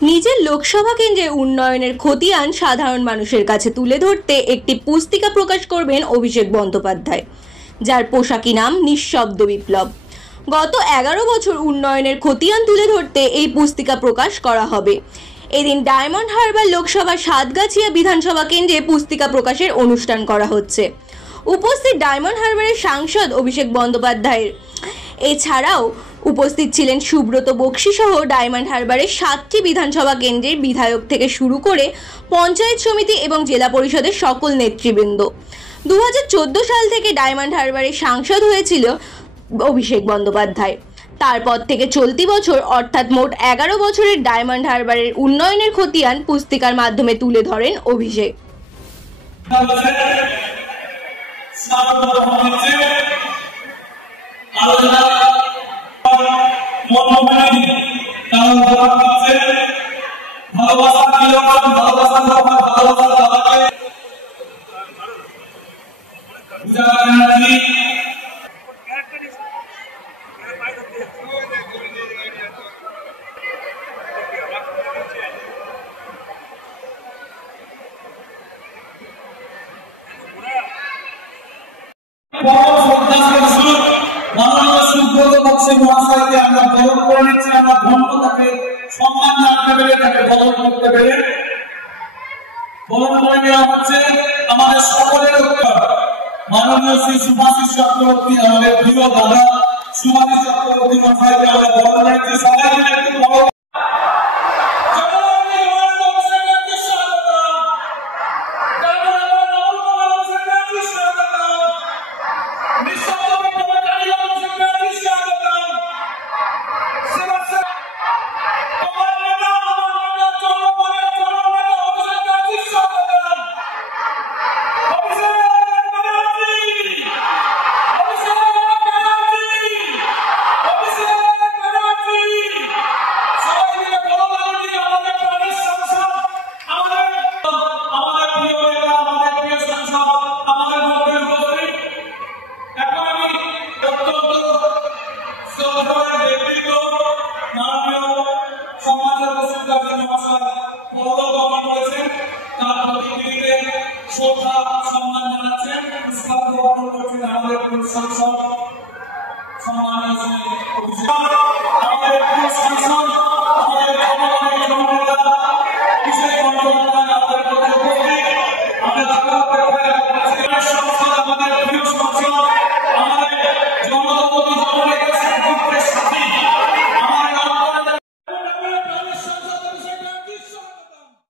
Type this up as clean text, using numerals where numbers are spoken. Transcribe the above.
নিজের লোকসভা কেন্দ্রে উন্নয়নের খতিয়ান সাধারণ মানুষের কাছে তুলে ধরতে একটি পুস্তিকা প্রকাশ করবেন অভিষেক বন্দ্যোপাধ্যায়, যার পোশাকি নাম নিঃশব্দ বিপ্লব। গত 11 বছর উন্নয়নের খতিয়ান তুলে ধরতে এই পুস্তিকা প্রকাশ করা হবে। এদিন ডায়মন্ড হারবার লোকসভা সাতগাছিয়া বিধানসভা কেন্দ্রে পুস্তিকা প্রকাশের অনুষ্ঠান করা হচ্ছে। উপস্থিত ডায়মন্ড হারবারের সাংসদ অভিষেক বন্দ্যোপাধ্যায়ের এছাড়াও উপস্থিত ছিলেন সুব্রত বক্সি সহ ডায়মন্ড হারবারের 7টি বিধানসভা কেন্দ্রের বিধায়ক থেকে শুরু করে পঞ্চায়েত সমিতি এবং জেলা পরিষদের সকল নেতৃবৃন্দ। 2014 সাল থেকে ডায়মন্ড হারবারের সাংসদ হয়েছিল অভিষেক বন্দ্যোপাধ্যায়। তারপর থেকে চলতি বছর অর্থাৎ মোট 11 বছরের ডায়মন্ড হারবারের উন্নয়নের খতিয়ান পুস্তিকার মাধ্যমে তুলে ধরেন অভিষেক। মাননীয় সুব্রত বক্সি মহাশয়কে আমরা বরণ করে নিচ্ছি। আমরা ধন্য তাকে সম্মান জানাতে পেরে, তাকে বরণ করতে পেরে বরণ করে নেওয়া হচ্ছে আমাদের সকলের উত্তর মাননীয় শ্রী সুভাষিস চক্রবর্তী, আমাদের প্রিয় দাদা সুভাষিস চক্রবর্তী মহাশয়কে আমরা বরণ করছি। সবাই মিলে একটু বড় সম্মান জানাচ্ছেন সম্মানীয়